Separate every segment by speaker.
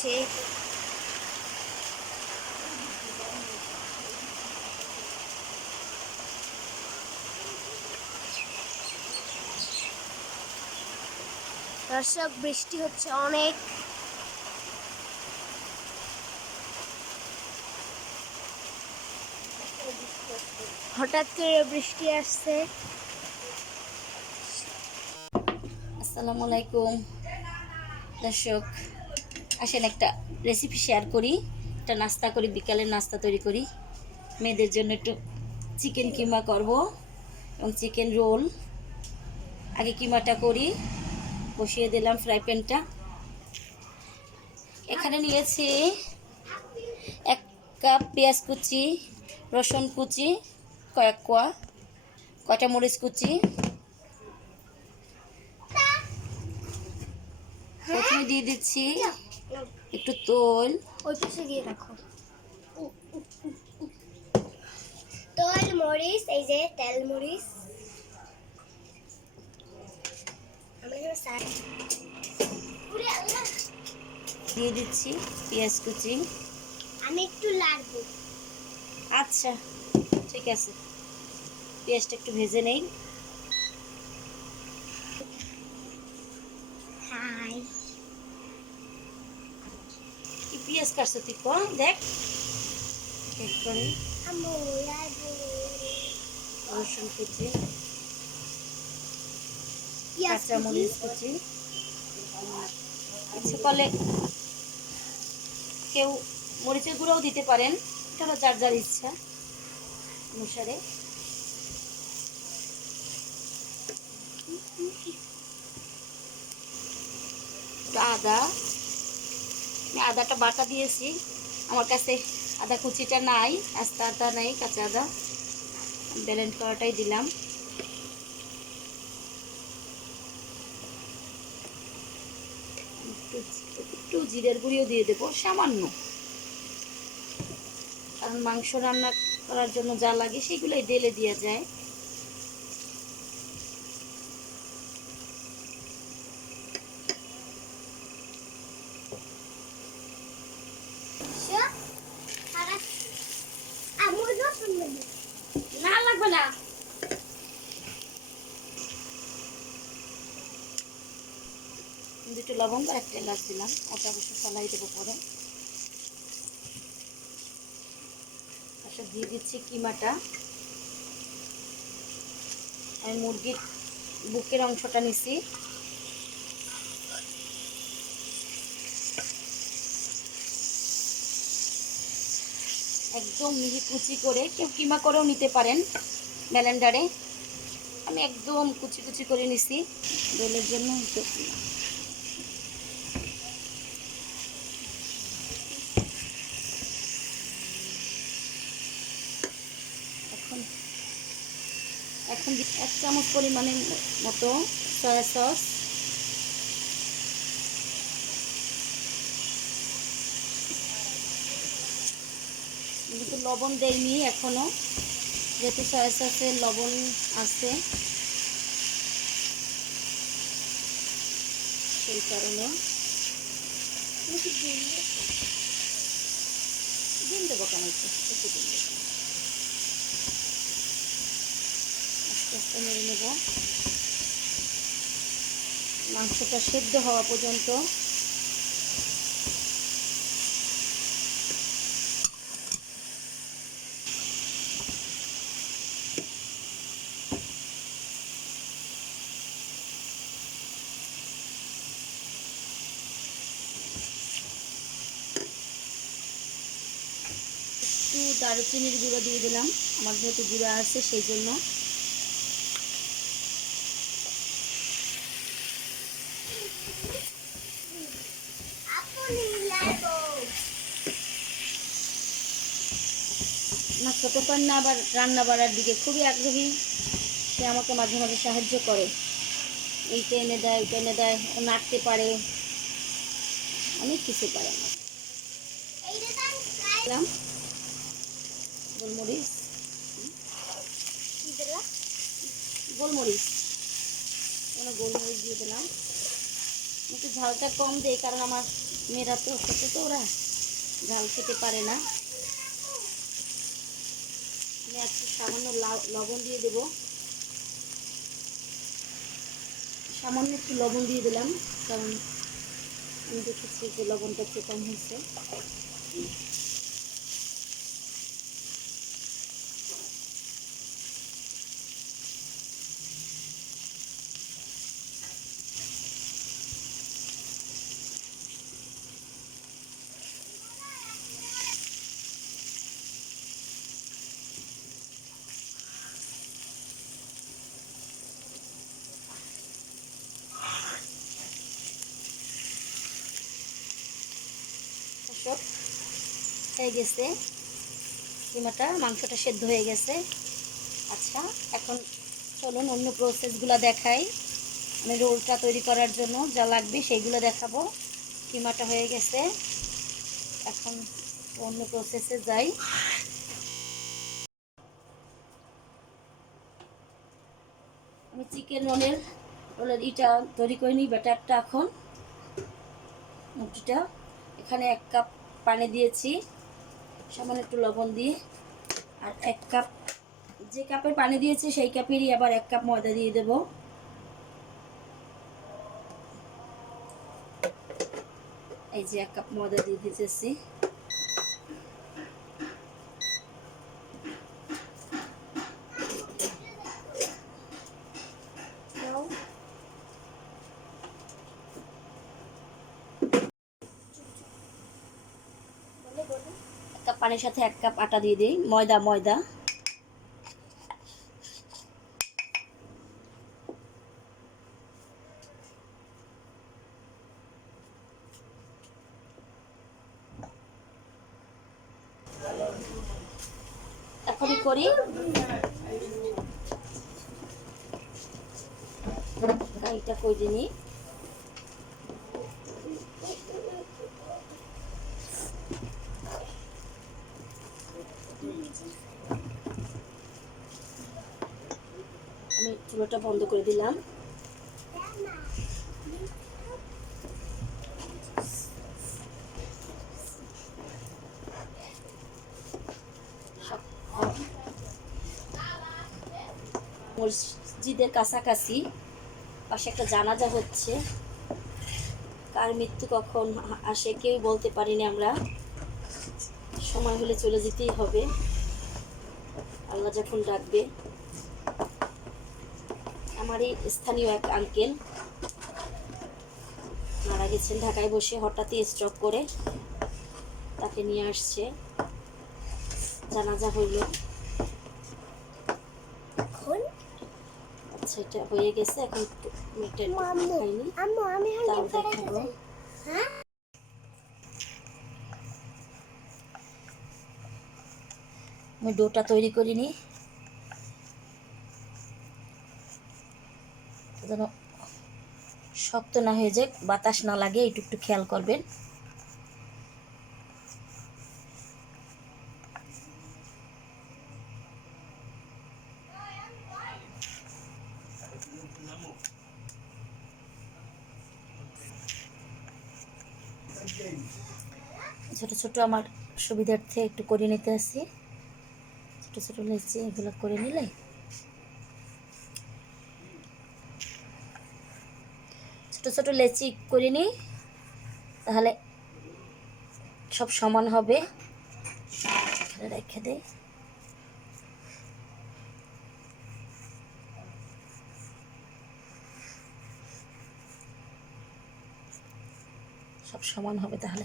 Speaker 1: হচ্ছে দর্শক বৃষ্টি হচ্ছে অনেক। হঠাৎ করে বৃষ্টি আসছে।
Speaker 2: আসসালামু আলাইকুম। দর্শক আসেন, একটা রেসিপি শেয়ার করি, একটা নাস্তা করি, বিকালের নাস্তা তৈরি করি। মেয়েদের জন্য একটু চিকেন কিমা করব এবং চিকেন রোল আগে কিমাটা করি, বসিয়ে দিলাম ফ্রাই প্যানটা এখানে নিয়েছি এক কাপ পেঁয়াজ কুচি, রসুন কুচি, কয়েক কোয়া কয়টা মরিচ কুচি। প্রথমে দিয়ে দিচ্ছি একটু তোল।
Speaker 1: ওই পাশে দিয়ে রাখো তেল মরিচ এই যে তেল মরিচ।
Speaker 2: দিয়ে দিচ্ছি পেঁয়াজ কুচি।
Speaker 1: আমি একটু লাড়বো।
Speaker 2: আচ্ছা ঠিক আছে। পেঁয়াজটা একটু ভেজে নেই।
Speaker 1: হাই
Speaker 2: কি পেঁয়াজ কাটছো তুই কর। দেখ করলে কেউ মরিচের দিতে পারেন। যার যার ইচ্ছা অনুসারে। আদা। আদাটা বাটা দিয়েছি। আমার কাছে আদা কুচিটা নাই, আস্তে আদা নাই, কাঁচা আদা। ব্যালেন্ড করাটাই দিলাম। একটু জিরের গুঁড়িও দিয়ে দেবো, সামান্য। কারণ মাংস রান্না করার জন্য যা লাগে সেগুলোই ঢেলে দেওয়া যায়
Speaker 1: আমু রসুন দেবো
Speaker 2: না লাগবে না দুটো লবঙ্গ একটা এলাচ দিলাম। ওটা অবশ্য ফলাই দেবো পরে। আচ্ছা দিয়ে দিচ্ছি কিমাটা। আমি মুরগির বুকের অংশটা নিছি। একদম মিহি কুচি করে, কেউ কিমা করেও নিতে পারেন ব্যালেন্ডারে আমি একদম কুচি কুচি করে নিছি। দোলের জন্য একটু এখন এখন দি- এক চামচ পরিমাণের মতো সয়া সস কিন্তু লবণ দেয়নি এখনও, যেহেতু সয়া সসে লবণ আছে। সেই কারণে ডিম দেবো কেন একটু ডিম দেবো আস্তে নেব। মাংসটা সেদ্ধ হওয়া পর্যন্ত। একটু দারুচিনির গুঁড়ো দিয়ে দিলাম। আমার যেহেতু গুঁড়ো আছে, সেই জন্য না ছোটো কন্যা আবার রান্না বাড়ার দিকে খুবই আগ্রহী। সে আমাকে মাঝে মাঝে সাহায্য করে। এইটা এনে দেয় ওইটা এনে দেয় ও নাড়তে পারে। অনেক কিছু পারে আমার গোলমরিচ। গোলমরিচ। কোনো গোলমরিচ দিয়ে দিলাম। একটু ঝালটা কম দেই, কারণ আমার মেয়েরা তো খেতে তো ওরা ঝাল খেতে পারে না। আমি একটু সামান্য লবণ দিয়ে দেব। সামান্য একটু লবণ দিয়ে দিলাম, কারণ আমি দেখেছি যে লবণটা একটু কম হয়েছে সব হয়ে গেছে। কিমাটা? মাংসটা সেদ্ধ হয়ে গেছে। আচ্ছা এখন চলুন অন্য প্রসেসগুলো দেখাই। আমি রোলটা তৈরি করার জন্য যা লাগবে সেইগুলো দেখাবো। কিমাটা হয়ে গেছে। এখন অন্য প্রসেসে যাই। আমি চিকেন রোলের রোলের ইটা তৈরি করে নিই, ব্যাটারটা এখন। মুটিটা এখানে এক কাপ পানি দিয়েছি। সামান্য একটু লবণ দিয়ে। আর এক কাপ, যে কাপের পানি দিয়েছি সেই কাপেরই আবার এক কাপ ময়দা দিয়ে দেব। এই যে এক কাপ ময়দা দিয়ে দিতেছি
Speaker 1: No. বলে বলে
Speaker 2: এক কাপ পানির সাথে এক কাপ আটা দিয়ে দিই। ময়দা ময়দা। এখনই করি। গাড়িটা করে নিই আমি চুলোটা বন্ধ করে দিলাম। মসজিদের কাছাকাছি পাশে একটা জানাজা হচ্ছে। কার মৃত্যু কখন আসে কেউ বলতে পারিনি আমরা। সময় হলে চলে যেতেই হবে। আল্লাহ যখন ডাকবে আমারই স্থানীয় এক আঙ্কেল মারা গেছেন। ঢাকায় বসে হঠাৎই স্ট্রক করে তাকে নিয়ে আসছে। জানাজা হইল।
Speaker 1: এখন?
Speaker 2: আচ্ছা এটা হয়ে গেছে। এখন খাইনি
Speaker 1: আমি
Speaker 2: তাও দেখাবো।
Speaker 1: হ্যাঁ?
Speaker 2: আমি ডোটা তৈরি করিনি যেন শক্ত না হয়ে যায়, বাতাস না লাগে, একটু একটু খেয়াল করবেন। ছোট ছোট আমার সুবিধার্থে একটু করে নিতে আসি। ছোট ছোট লেচি এগুলো করে নিলে ছোট ছোট লেচি করে নিই, তাহলে সব সমান হবে। রেখে দেই। সব সমান হবে তাহলে।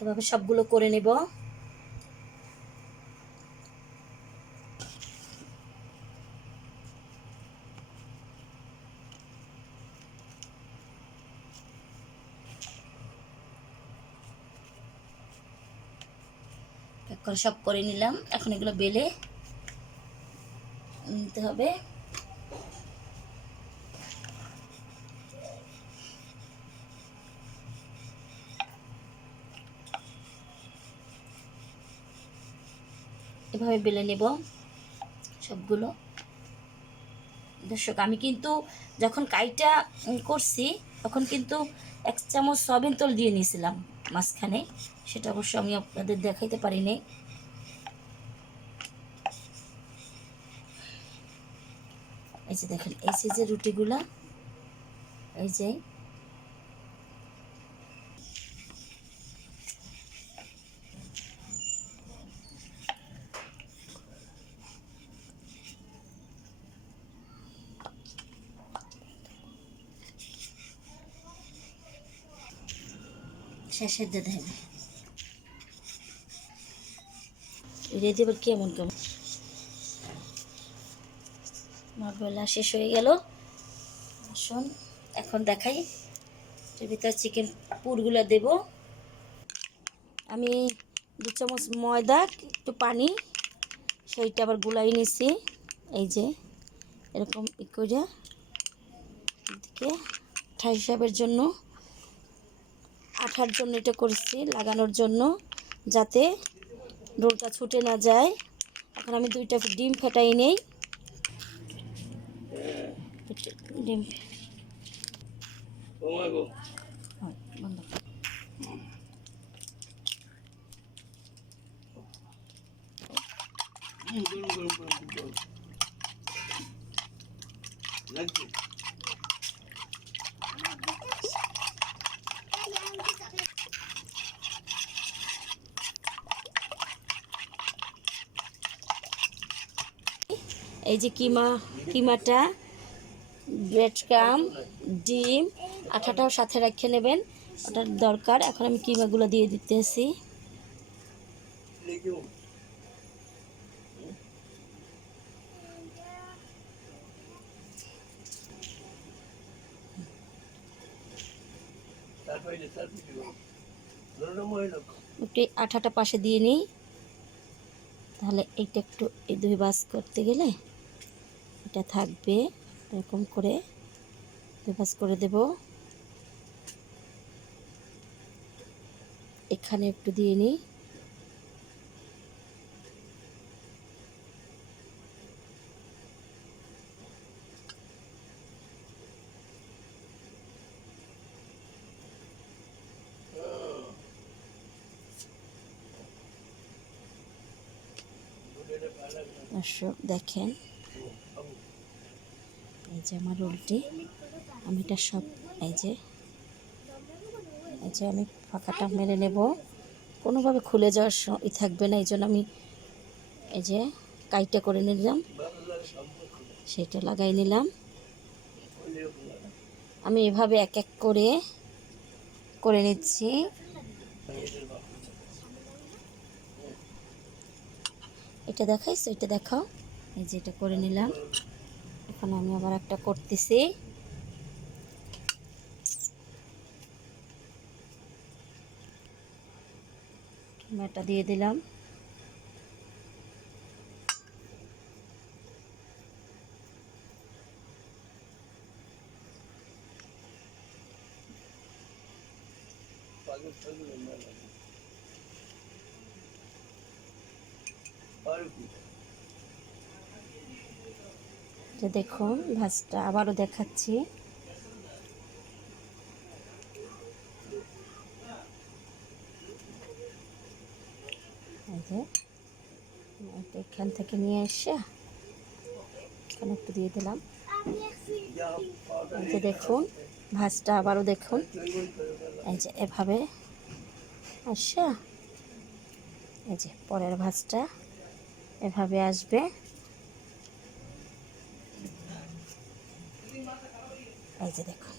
Speaker 2: এভাবে সবগুলো করে নেব। সব করে নিলাম। এখন এগুলো বেলে নিতে হবে। এভাবে বেলে নেব সবগুলো। দর্শক, আমি কিন্তু যখন কাইটা করছি, তখন কিন্তু এক চামচ সয়াবিন তেল দিয়ে নিয়েছিলাম মাঝখানে। সেটা অবশ্য আমি আপনাদের দেখাইতে পারিনি এই যে দেখেন, এই যে রুটিগুলা, এই যে শেষের দিয়ে দেন রেডি এবার কেমন কেমন? আমার বেলা শেষ হয়ে গেল। আসুন, এখন দেখাই এর ভিতরে চিকেন পুরগুলো দেব। আমি দু চামচ ময়দা, একটু পানি, সেইটা আবার গুলাই নিছি। এই যে, এরকম ই করে এদিকে আঠা হিসাবের জন্য আঠার জন্য এটা করছি, লাগানোর জন্য, যাতে ডোলটা ছুটে না যায়। এখন আমি দুইটা ডিম ফেটাই নেই। ডিম কর। এই যে কিমা, কিমাটা ব্রেড ক্রাম ডিম, আঠাটাও সাথে রেখে নেবেন। ওটার দরকার। এখন আমি কিমাগুলো দিয়ে দিতেছি। আঠাটা পাশে দিয়ে নিই। তাহলে এইটা একটু এই দুই বাস করতে গেলে এটা থাকবে। এরকম করে দুই করে দেব। এখানে একটু দিয়ে নিই। দর্শক দেখেন। এই যে আমার রোলটি আমি এটা সব, এই যে এই যে আমি ফাঁকাটা মেরে নেব। কোনোভাবে খুলে যাওয়ার ই থাকবে না, এই জন্য আমি এই যে কাইটা করে নিলাম, সেটা লাগাই নিলাম। আমি এভাবে এক এক করে করে নিচ্ছি। এটা দেখাইছো? এটা দেখাও। এই যে এটা করে নিলাম। এখন আমি আবার একটা করতেছি। টমেটো দিয়ে দিলাম। যে দেখুন ভাজটা আবারও দেখাচ্ছি। এখান থেকে নিয়ে এসে এখানে একটু দিয়ে দিলাম। এই যে দেখুন, ভাজটা আবারও দেখুন। এই যে এভাবে আসা। এই যে পরের ভাজটা এভাবে আসবে। এই যে দেখুন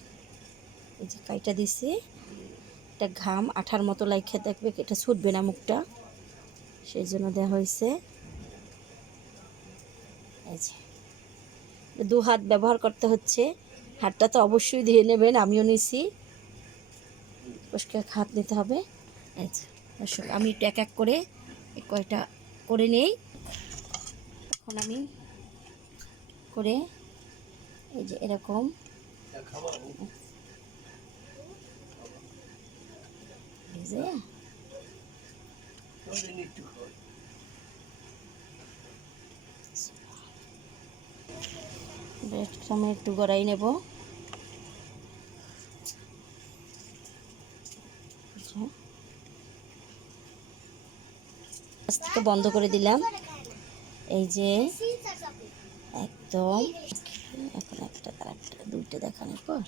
Speaker 2: এই যে কাইটা দিছি। এটা ঘাম আঠার মতো লাইখে দেখবে, এটা ছুটবে না মুখটা। সেই জন্য দেওয়া হয়েছে। দু হাত ব্যবহার করতে হচ্ছে। হাতটা তো অবশ্যই ধুয়ে নেবেন, আমিও নিছি। পরিষ্কার হাত নিতে হবে। এই যে আমি একটু এক এক করে কয়টা করে নেই। এখন আমি করে, এই যে এরকম। ব্রেড ক্রামে একটু গড়াই নেব। থেকে বন্ধ করে দিলাম। এই যে. একদম এখন একটা তার একটা দুইটা দেখানোর পর।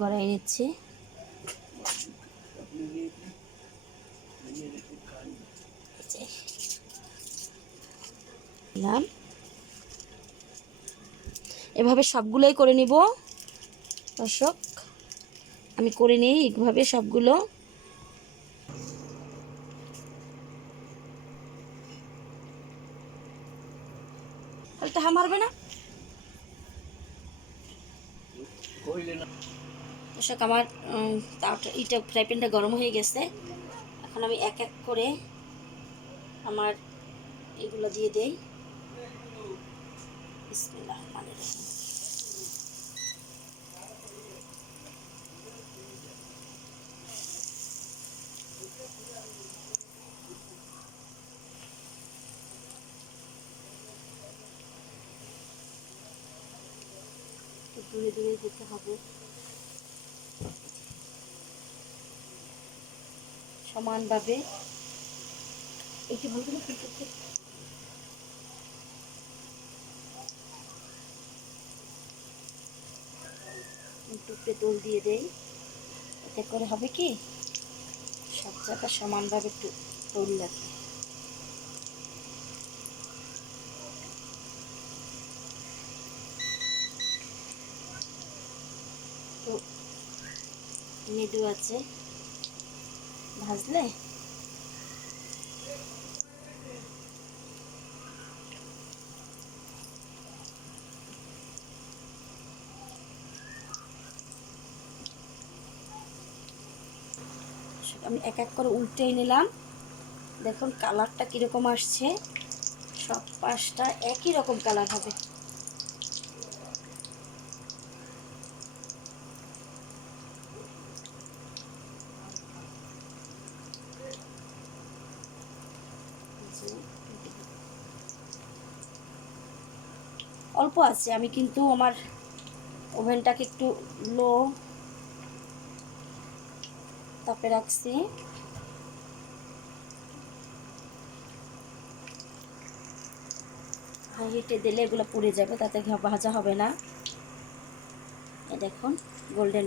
Speaker 2: গড়াই নিচ্ছি। এভাবে সবগুলোই করে নিব। দর্শক আমি করে নিই। এইভাবে সবগুলো তাহলে টাহা মারবে না দর্শক আমার উম, তাওটা ইটা ফ্রাই প্যানটা গরম হয়ে গেছে। এখন আমি এক এক করে আমার এগুলো দিয়ে দেই। বিসমিল্লাহ দূরে দূরে দিতে হবে। সমানভাবে। না ফুলকপি একটু পেট্রোল দিয়ে দেই। এতে করে হবে কি? সব জায়গা সমানভাবে একটু তৈরি লাগবে তো মৃদু আছে। ভাজলে? আমি এক এক করে উল্টেই নিলাম। দেখুন কালারটা কীরকম আসছে। সব পাশটা একই রকম কালার হবে। অল্প আছে, আমি কিন্তু আমার ওভেনটাকে একটু লো তাপে রাখছি। হাই হিটে দিলে এগুলো পুড়ে যাবে, তাতে ভাজা হবে না। দেখুন, গোল্ডেন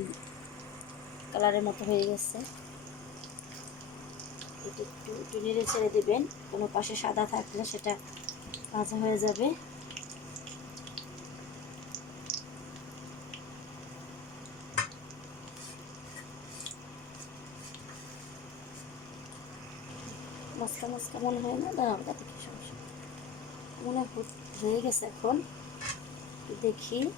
Speaker 2: কালারের মতো হয়ে গেছে। এটা একটু একটু নেড়ে ছেড়ে দেবেন, কোনো পাশে সাদা থাকলে সেটা ভাজা হয়ে যাবে। মশলা মশলা মনে হয় না? দাঁড়াও তাতে কি সমস্যা মনে হয়ে- গেছে এখন। দেখি।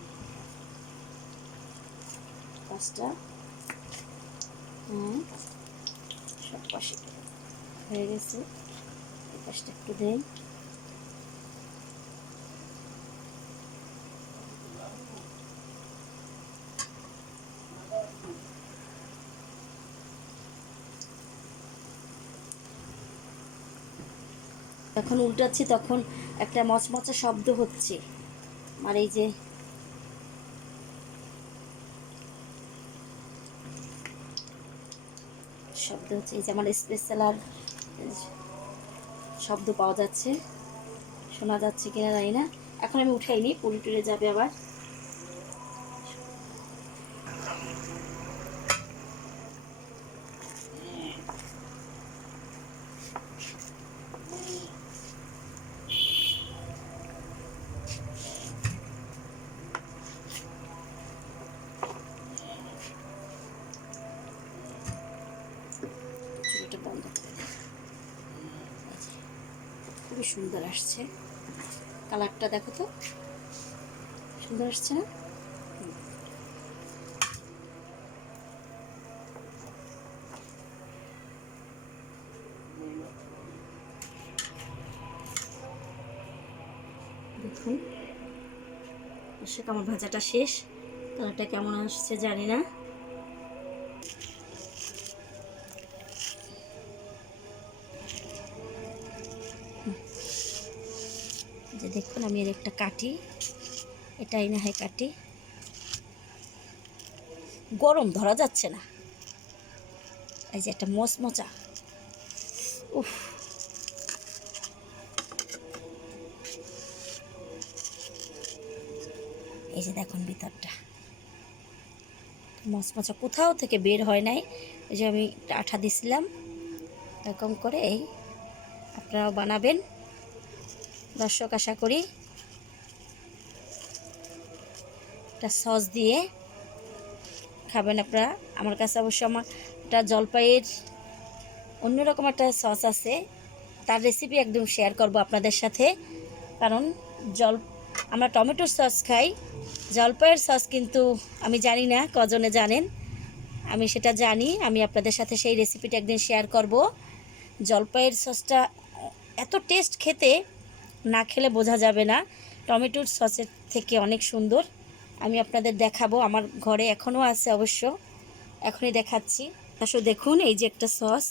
Speaker 2: মাছটা। হ্যাঁ সব পাশে। হয়ে গেছে। পাশটা একটু দেন যখন উল্টাচ্ছি তখন একটা মচমচা শব্দ হচ্ছে। আর এই যে শব্দ হচ্ছে, এই যে আমার স্পেশাল শব্দ পাওয়া যাচ্ছে। শোনা যাচ্ছে কিনা জানি না। এখন আমি উঠাইনি, পুরি টুরে যাবে আবার একটু বন্ধ করে দিই। এই যে, খুবই সুন্দর আসছে। কালারটা দেখো তো। সুন্দর আসছে না? দেখুন দর্শক আমার ভাজাটা শেষ। কালারটা কেমন আসছে জানি না। এর একটা কাটি এটাই না হয় কাটি গরম, ধরা যাচ্ছে না। এই যে একটা মচমচা। উফ। এই যে দেখুন ভিতরটা। মচমচা কোথাও থেকে বের হয় নাই। এই যে আমি আঠা দিছিলাম। এরকম করে এই আপনারাও বানাবেন। দর্শক, আশা করি একটা সস দিয়ে খাবেন আপনারা। আমার কাছে অবশ্য আমার একটা জলপাইয়ের অন্যরকম একটা সস আছে। তার রেসিপি একদম শেয়ার করব আপনাদের সাথে। কারণ জল, আমরা টমেটোর সস খাই। জলপাইয়ের সস কিন্তু আমি জানি না কজনে জানেন। আমি সেটা জানি, আমি আপনাদের সাথে সেই রেসিপিটা একদিন শেয়ার করব। জলপাইয়ের সসটা এত টেস্ট খেতে না খেলে বোঝা যাবে না। টমেটোর সসের থেকে অনেক সুন্দর। আমি আপনাদের দেখাবো, আমার ঘরে এখনও আছে অবশ্য। এখনই দেখাচ্ছি। আসলে দেখুন, এই যে একটা সস।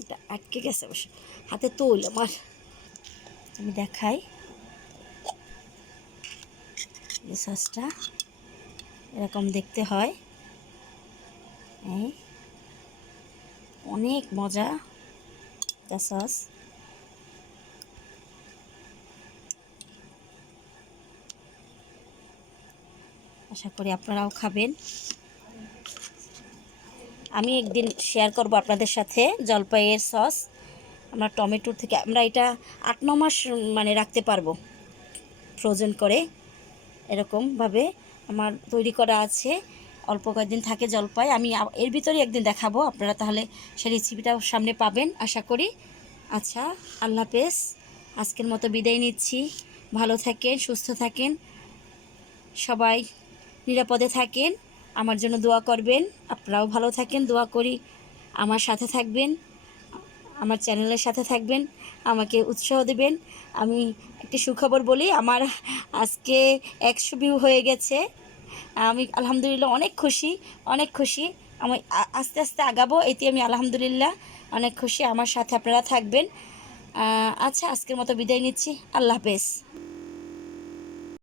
Speaker 2: এটা আটকে গেছে অবশ্য। হাতে তোল আমার। আমি দেখাই। এই সসটা এরকম দেখতে হয়। অনেক মজা। সস। আশা করি আপনারাও খাবেন। আমি একদিন শেয়ার করব আপনাদের সাথে জলপাইয়ের সস আমরা টমেটো থেকে, আমরা এটা আট, ন মাস মানে রাখতে পারব। ফ্রোজেন করে এরকমভাবে আমার তৈরি করা আছে। অল্প কয়েকদিন থাকে জলপাই। আমি এর ভিতরে একদিন দেখাবো। আপনারা তাহলে সেই রেসিপিটাও সামনে পাবেন, আশা করি। আচ্ছা আল্লাহ হাফেজ। আজকের মতো বিদায় নিচ্ছি। ভালো থাকেন, সুস্থ থাকেন। সবাই নিরাপদে থাকেন, আমার জন্য দোয়া করবেন, আপনারাও ভালো থাকেন, দোয়া করি, আমার সাথে থাকবেন, আমার চ্যানেলের সাথে থাকবেন, আমাকে উৎসাহ দেবেন। আমি একটি সুখবর বলি, আমার আজকে একশো ভিউ হয়ে গেছে। আমি আলহামদুলিল্লাহ অনেক খুশি অনেক খুশি। আমি আস্তে আস্তে আগাবো, এতে আমি আলহামদুলিল্লাহ অনেক খুশি। আমার সাথে আপনারা থাকবেন। আচ্ছা আজকের মতো বিদায় নিচ্ছি। আল্লাহ হাফেজ।